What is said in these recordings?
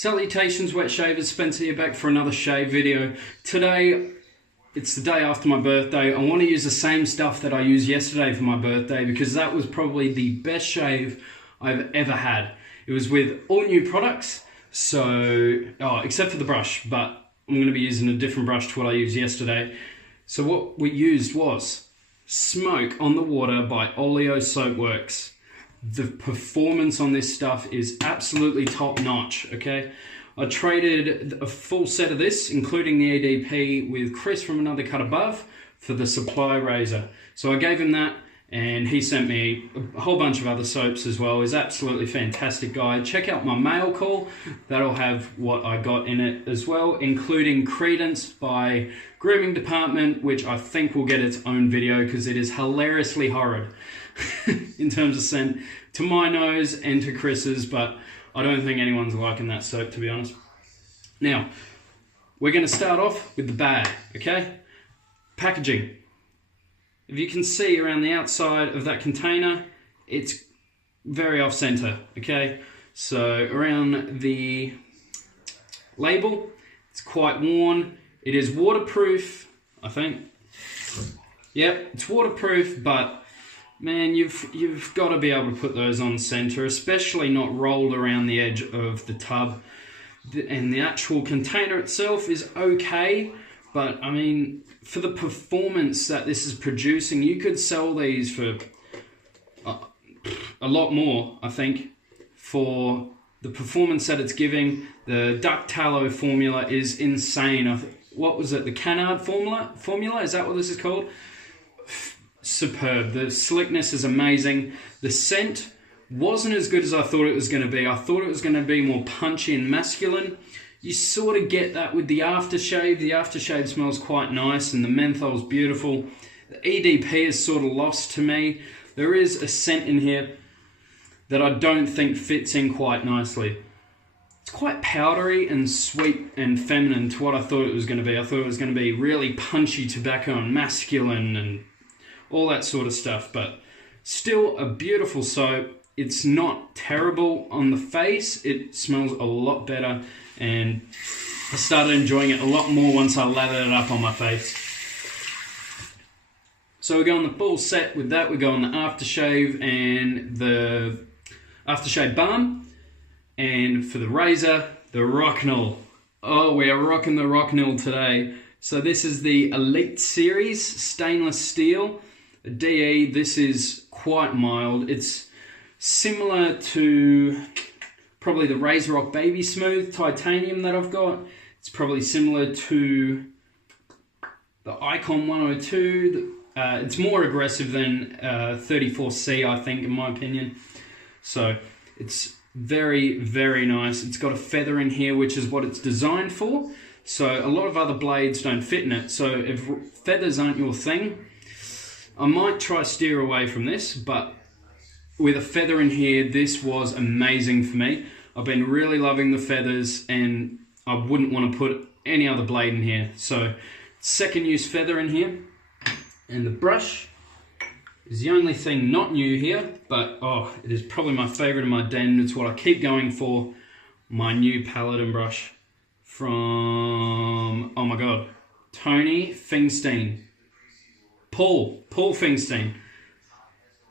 Salutations wet shavers, Spencer here back for another shave video. Today, it's the day after my birthday. I want to use the same stuff that I used yesterday for my birthday because that was probably the best shave I've ever had. It was with all new products, except for the brush, but I'm going to be using a different brush to what I used yesterday. So what we used was Smoke on the Water by Oleo Soapworks. The performance on this stuff is absolutely top notch, okay? I traded a full set of this, including the EDP, with Chris from Another Cut Above for the supply razor. So I gave him that, and he sent me a whole bunch of other soaps as well. He's absolutely fantastic guy. Check out my mail call. That'll have what I got in it as well, including Credence by Grooming Department, which I think will get its own video because it is hilariously horrid in terms of scent to my nose and to Chris's, but I don't think anyone's liking that soap, to be honest. Now, we're going to start off with the bag, okay? Packaging. If you can see around the outside of that container, it's very off-center, okay? So around the label, it's quite worn. It is waterproof, I think. Yep, it's waterproof, but man, you've got to be able to put those on center, especially not rolled around the edge of the tub. And the actual container itself is okay, but I mean, for the performance that this is producing, you could sell these for a lot more, I think, for the performance that it's giving. The duck tallow formula is insane. What was it? The Canard formula? Is that what this is called? Superb. The slickness is amazing. The scent wasn't as good as I thought it was going to be. I thought it was going to be more punchy and masculine. You sort of get that with the aftershave. The aftershave smells quite nice and the menthol's beautiful. The EDP is sort of lost to me. There is a scent in here that I don't think fits in quite nicely. It's quite powdery and sweet and feminine to what I thought it was going to be. I thought it was going to be really punchy tobacco and masculine and all that sort of stuff, but still a beautiful soap. It's not terrible on the face. It smells a lot better, and I started enjoying it a lot more once I lathered it up on my face. So we're going the full set with that. We're going the aftershave and the aftershave balm, and for the razor, the Rocknell. Oh, we are rocking the Rocknell today. So this is the Elite Series stainless steel. DE, this is quite mild. It's similar to probably the RazoRock Baby Smooth titanium that I've got. It's probably similar to the Icon 102. It's more aggressive than 34C, I think, in my opinion. So it's very, very nice. It's got a feather in here, which is what it's designed for. So a lot of other blades don't fit in it. So if feathers aren't your thing, I might try steer away from this, but with a feather in here, this was amazing for me. I've been really loving the feathers, and I wouldn't want to put any other blade in here. So, second use feather in here. And the brush is the only thing not new here, but oh, it is probably my favorite in my den. It's what I keep going for. My new palette and brush from, oh my God, Tony Fingstein. Paul Fingstein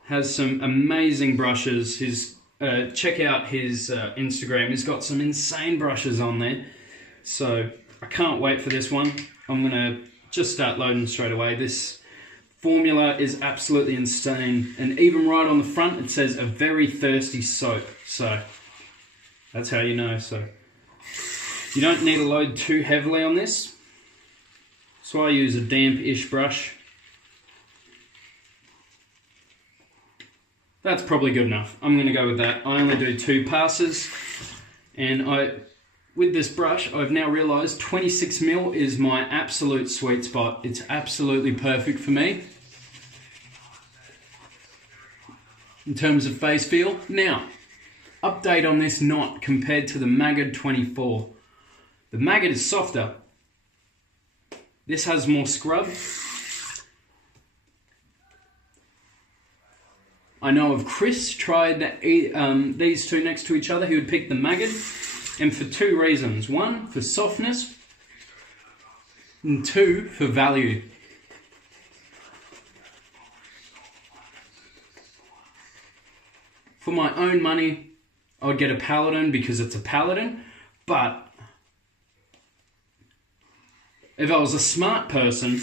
has some amazing brushes. Check out his Instagram. He's got some insane brushes on there. So I can't wait for this one. I'm gonna just start loading straight away. This formula is absolutely insane. And even right on the front, it says a very thirsty soap. So that's how you know. So you don't need to load too heavily on this. So I use a damp-ish brush. That's probably good enough. I'm going to go with that. I only do 2 passes, and with this brush, I've now realized 26mm is my absolute sweet spot. It's absolutely perfect for me in terms of face feel. Now, update on this knot compared to the Maggot 24. The Maggot is softer. This has more scrub. I know of Chris tried these two next to each other. He would pick the Maggot. And for two reasons. One, for softness, and two, for value. For my own money, I would get a Paladin because it's a Paladin, but if I was a smart person,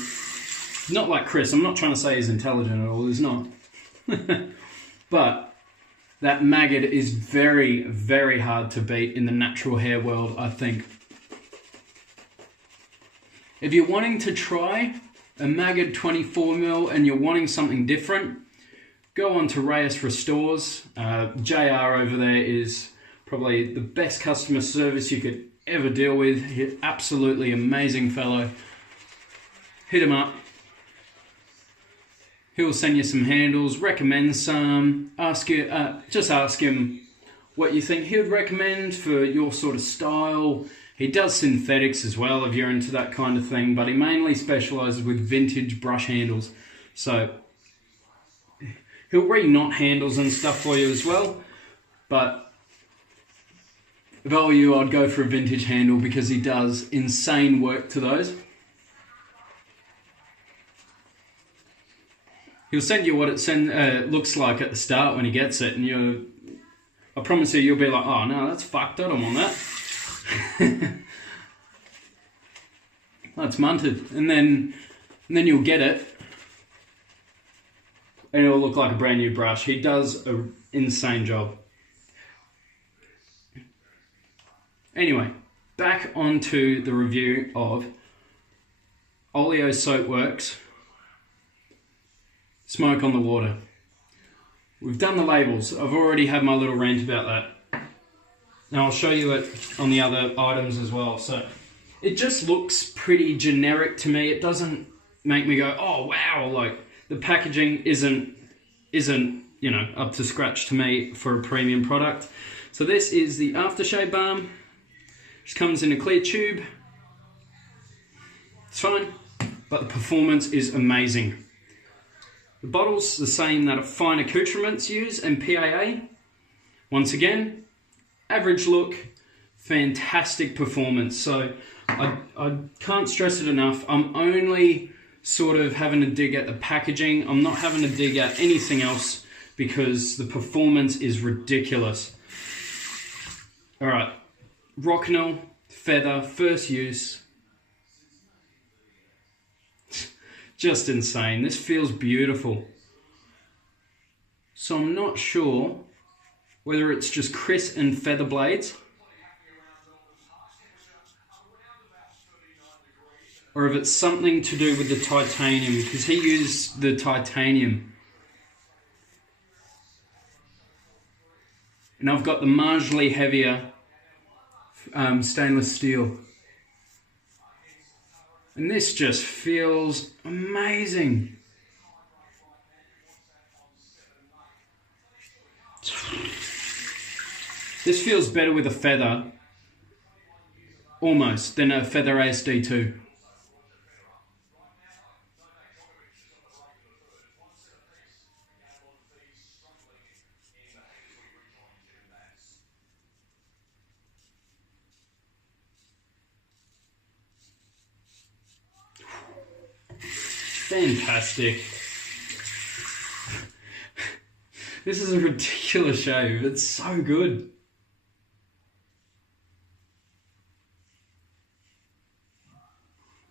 not like Chris, I'm not trying to say he's intelligent at all, he's not. But that maggot is very, very hard to beat in the natural hair world, I think. If you're wanting to try a maggot 24mm and you're wanting something different, go on to Reyes Restores. JR over there is probably the best customer service you could ever deal with. He's absolutely amazing fellow. Hit him up. He'll send you some handles, recommend some, just ask him what you think he would recommend for your sort of style. He does synthetics as well if you're into that kind of thing, but he mainly specialises with vintage brush handles. So he'll re-knot handles and stuff for you as well, but if I were you, I'd go for a vintage handle because he does insane work to those. He'll send you what it looks like at the start when he gets it, and I promise you'll be like, oh no, that's fucked, I don't want that. That's munted. And then you'll get it, and it'll look like a brand new brush. He does an insane job. Anyway, back onto the review of Oleo Soapworks Smoke on the Water. We've done the labels. I've already had my little rant about that. Now I'll show you it on the other items as well. So it just looks pretty generic to me. It doesn't make me go, oh wow, like the packaging isn't you know, up to scratch to me for a premium product. So this is the Aftershave balm. Just comes in a clear tube. It's fine, but the performance is amazing. The bottle's the same that Fine Accoutrements use and PAA. Once again, average look, fantastic performance. So I can't stress it enough. I'm only sort of having to dig at the packaging. I'm not having to dig at anything else because the performance is ridiculous. All right, Rocknell Feather, first use. Just insane. This feels beautiful. So I'm not sure whether it's just Chris and feather blades or if it's something to do with the titanium, because he used the titanium. And I've got the marginally heavier stainless steel. And this just feels amazing. This feels better with a feather, almost, than a Feather ASD2. Fantastic. This is a ridiculous shave. It's so good.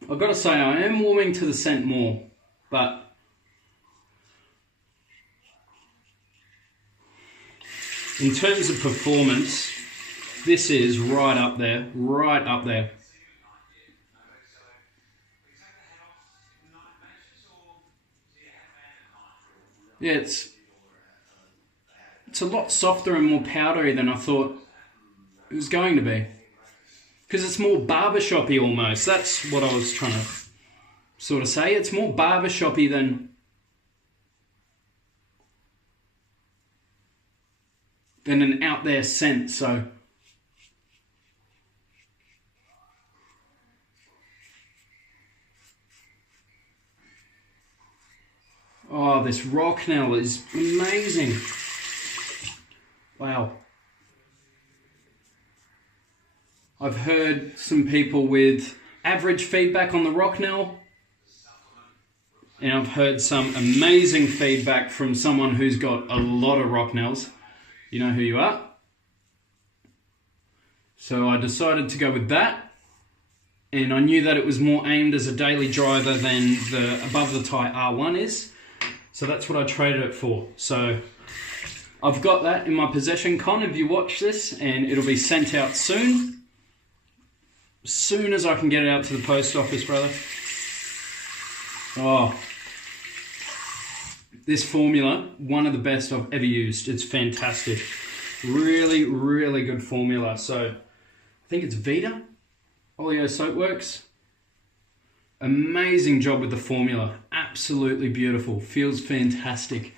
I've got to say, I am warming to the scent more, but in terms of performance, this is right up there, right up there. Yeah, it's a lot softer and more powdery than I thought it was going to be. Because it's more barbershoppy almost. That's what I was trying to sort of say. It's more barbershoppy than an out there scent, so. Oh, this Rocknell is amazing. Wow. I've heard some people with average feedback on the Rocknell, and I've heard some amazing feedback from someone who's got a lot of Rocknells. You know who you are. So I decided to go with that, and I knew that it was more aimed as a daily driver than the above the tie R1 is. So that's what I traded it for. So I've got that in my possession, Con, if you watch this, and it'll be sent out soon. As soon as I can get it out to the post office, brother. Oh, this formula, one of the best I've ever used. It's fantastic. Really, really good formula. So I think it's Vita, Oleo Soapworks. Amazing job with the formula. Absolutely beautiful. Feels fantastic.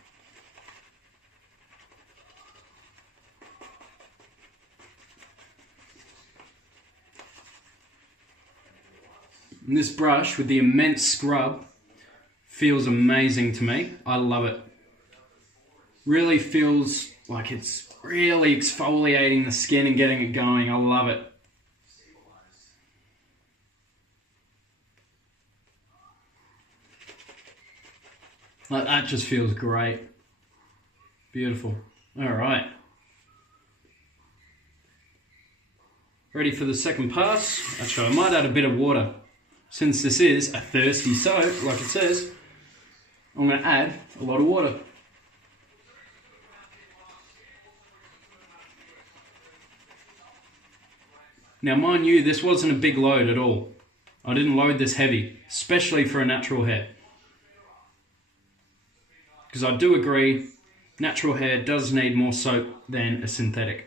And this brush with the immense scrub feels amazing to me. I love it. Really feels like it's really exfoliating the skin and getting it going. I love it. Like that just feels great. Beautiful. All right. Ready for the second pass? Actually, I might add a bit of water. Since this is a thirsty soap, like it says, I'm going to add a lot of water. Now, mind you, this wasn't a big load at all. I didn't load this heavy, especially for a natural hair. Because I do agree, natural hair does need more soap than a synthetic.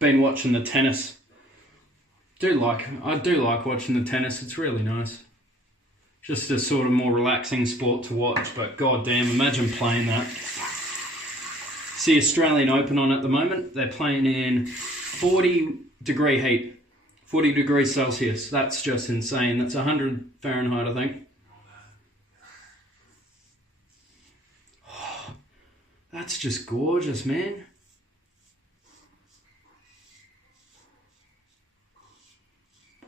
Been watching the tennis. I do like watching the tennis. It's really nice. Just a sort of more relaxing sport to watch, but goddamn, imagine playing that. It's the Australian Open on at the moment. They're playing in 40-degree heat, 40 degrees Celsius. That's just insane. That's 100 Fahrenheit, I think. Oh, that's just gorgeous, man.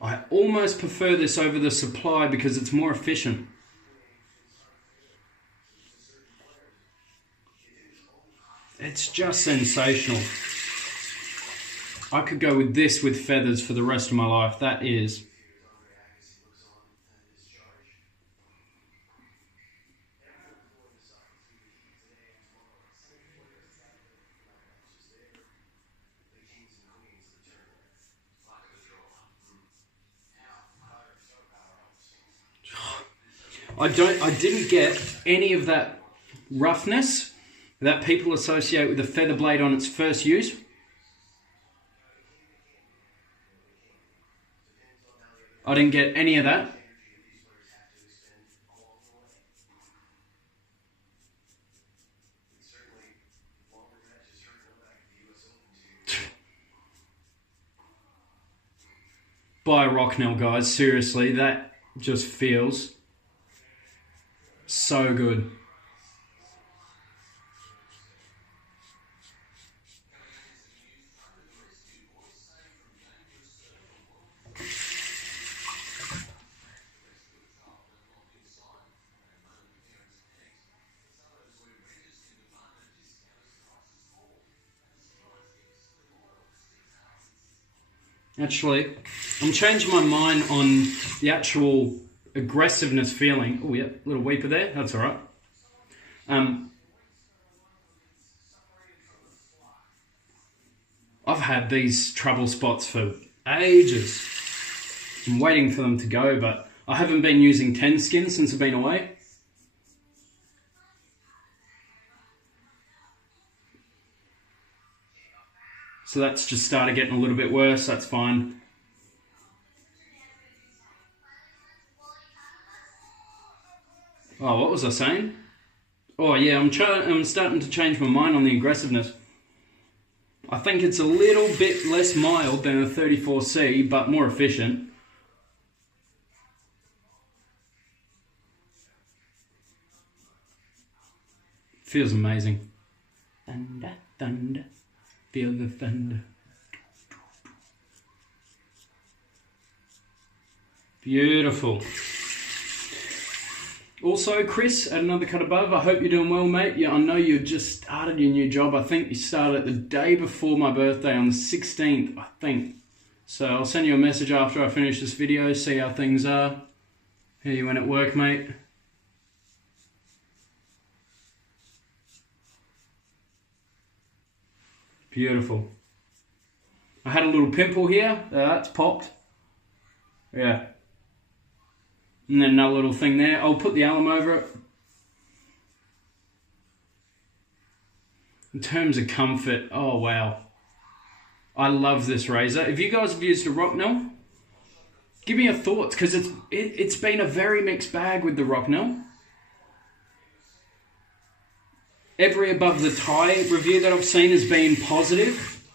I almost prefer this over the supply because it's more efficient. It's just sensational. I could go with this with feathers for the rest of my life. That is. I didn't get any of that roughness that people associate with the feather blade on its first use. I didn't get any of that. Buy a Rocknell, guys. Seriously, that just feels so good. Actually, I'm changing my mind on the actual aggressiveness feeling. Oh yeah, little weeper there, that's all right. I've had these trouble spots for ages. I'm waiting for them to go, but I haven't been using 10 skin since I've been away. So that's just started getting a little bit worse, that's fine. Oh, what was I saying? Oh yeah, I'm starting to change my mind on the aggressiveness. I think it's a little bit less mild than a 34C, but more efficient. Feels amazing. Thunder, thunder, feel the thunder. Beautiful. Also, Chris, at Another Cut Above, I hope you're doing well, mate. Yeah, I know you just started your new job. I think you started the day before my birthday on the 16th, I think. So I'll send you a message after I finish this video, see how things are. How you went at work, mate? Beautiful. I had a little pimple here. That's popped. Yeah. And then another little thing there. I'll put the alum over it. In terms of comfort, oh wow. I love this razor. If you guys have used a Rocknell, give me your thoughts, because it's been a very mixed bag with the Rocknell. Every above the tie review that I've seen has been positive.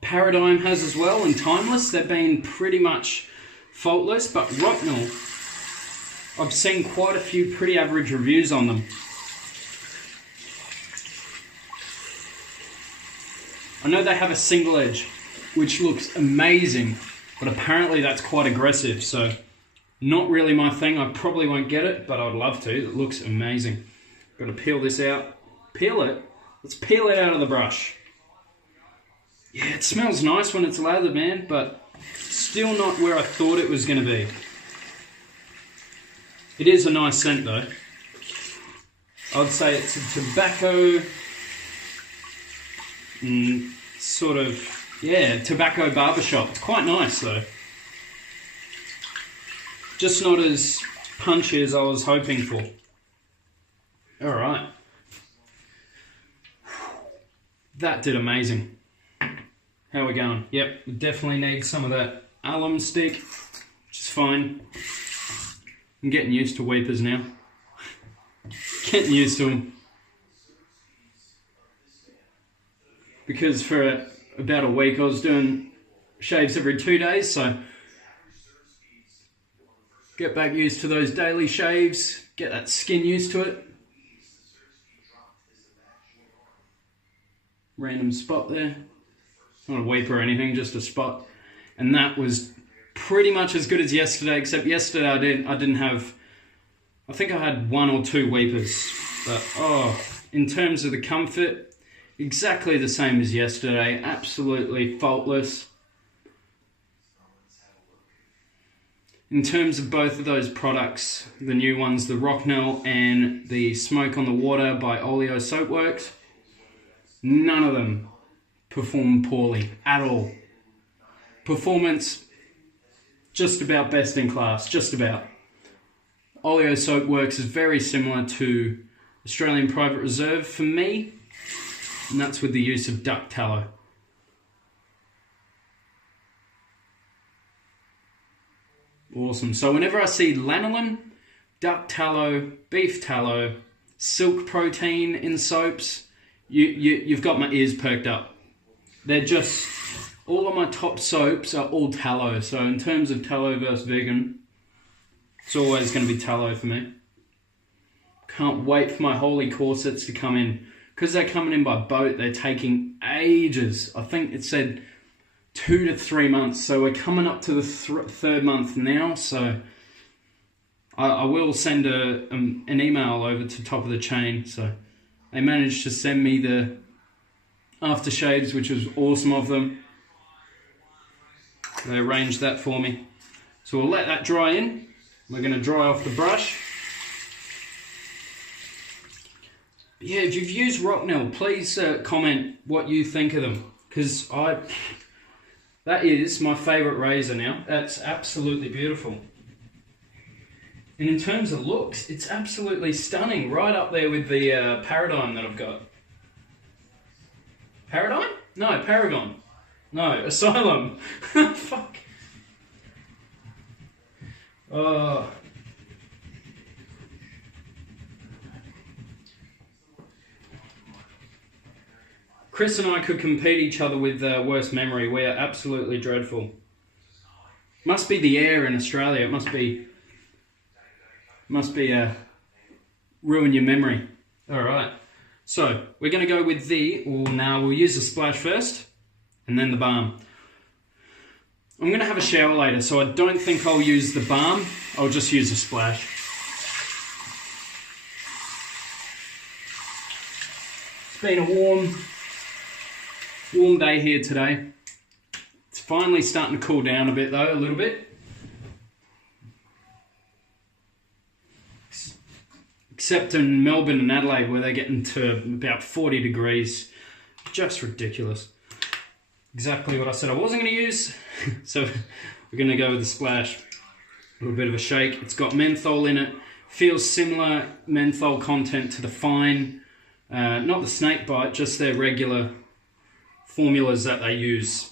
Paradigm has as well, and Timeless. They've been pretty much faultless, but Rocknell, I've seen quite a few pretty average reviews on them. I know they have a single edge, which looks amazing, but apparently that's quite aggressive, so not really my thing. I probably won't get it, but I'd love to. It looks amazing. Got to peel this out. Peel it? Let's peel it out of the brush. Yeah, it smells nice when it's leather, man, but still not where I thought it was going to be. It is a nice scent, though. I'd say it's a tobacco, sort of, yeah, tobacco barbershop. It's quite nice, though. Just not as punchy as I was hoping for. All right. That did amazing. How are we going? Yep, we definitely need some of that alum stick, which is fine. I'm getting used to weepers now. Getting used to them. Because for about a week I was doing shaves every 2 days, so get back used to those daily shaves, get that skin used to it. Random spot there. Not a weep or anything, just a spot. And that was pretty much as good as yesterday, except yesterday I didn't have, I think I had 1 or 2 weepers. But oh, in terms of the comfort, exactly the same as yesterday, absolutely faultless. In terms of both of those products, the new ones, the Rocknell and the Smoke on the Water by Oleo Soapworks, none of them perform poorly at all. Performance, just about best in class, just about. Oleo Soapworks is very similar to Australian Private Reserve for me, and that's with the use of duck tallow. Awesome. So whenever I see lanolin, duck tallow, beef tallow, silk protein in soaps, you've got my ears perked up. They're just, all of my top soaps are all tallow. So in terms of tallow versus vegan, it's always going to be tallow for me. Can't wait for my holy corsets to come in. Because they're coming in by boat, they're taking ages. I think it said 2 to 3 months. So we're coming up to the third month now. So I will send an email over to Top of the Chain. So they managed to send me the aftershaves, which was awesome of them. They arranged that for me. So we'll let that dry in. We're going to dry off the brush. Yeah, if you've used Rocknell, please comment what you think of them. Because that is my favourite razor now. That's absolutely beautiful. And in terms of looks, it's absolutely stunning. Right up there with the Paradigm that I've got. Paradigm? No, Paragon. No, Asylum. Fuck. Oh. Chris and I could compete each other with worst memory. We are absolutely dreadful. Must be the air in Australia. It must be ruin your memory. All right, so we're gonna go with we'll use the splash first and then the balm. I'm gonna have a shower later, so I don't think I'll use the balm. I'll just use the splash. It's been a warm day here today. It's finally starting to cool down a bit though, a little bit. Except in Melbourne and Adelaide where they're getting to about 40 degrees. Just ridiculous. Exactly what I said I wasn't going to use. So we're going to go with the splash. A little bit of a shake. It's got menthol in it. Feels similar menthol content to the Fine. Not the snake bite, just their regular formulas that they use.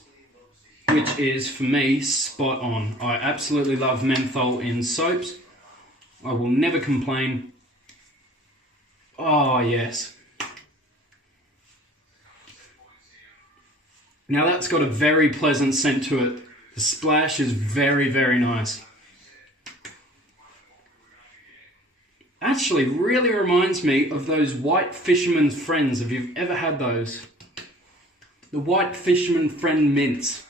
Which is, for me, spot on. I absolutely love menthol in soaps. I will never complain. Oh, yes. Now that's got a very pleasant scent to it. The splash is very, very nice. Actually, really reminds me of those White Fisherman's Friends, if you've ever had those. The White Fisherman Friend mints.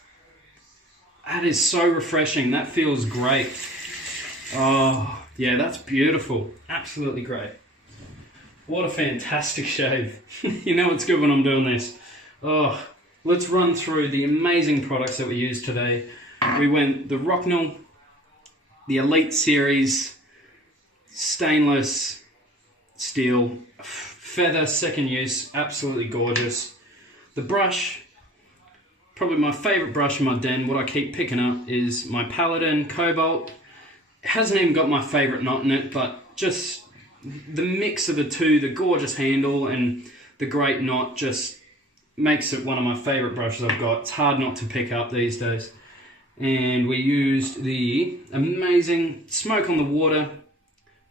That is so refreshing. That feels great. Oh, yeah, that's beautiful. Absolutely great. What a fantastic shave. You know it's good when I'm doing this. Oh, let's run through the amazing products that we used today. We went the Rocknell, the Elite Series, stainless steel, feather, second use, absolutely gorgeous. The brush, probably my favorite brush in my den. What I keep picking up is my Paladin Cobalt. It hasn't even got my favorite knot in it, but just the mix of the two, the gorgeous handle and the great knot, just makes it one of my favorite brushes I've got. It's hard not to pick up these days. And we used the amazing Smoke on the Water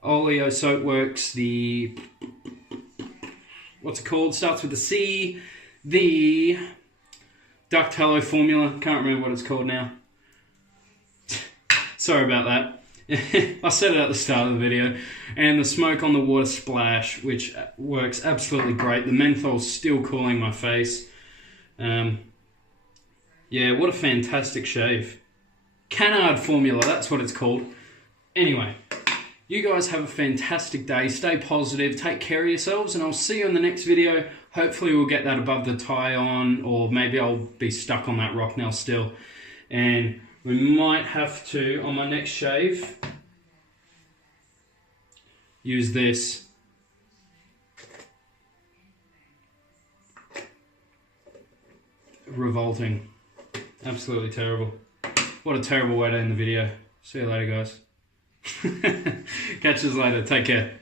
Oleo Soapworks, the, what's it called? Starts with the C. The Duck Tallow formula. Can't remember what it's called now. Sorry about that. I said it at the start of the video. And the Smoke on the Water Splash, which works absolutely great. The menthol's still cooling my face. Yeah, what a fantastic shave. Canard formula, that's what it's called. Anyway, you guys have a fantastic day. Stay positive, take care of yourselves, and I'll see you in the next video. Hopefully we'll get that above the tie on, or maybe I'll be stuck on that Rocknell still. And we might have to, on my next shave, use this. Revolting. Absolutely terrible. What a terrible way to end the video. See you later, guys. Catch us later. Take care.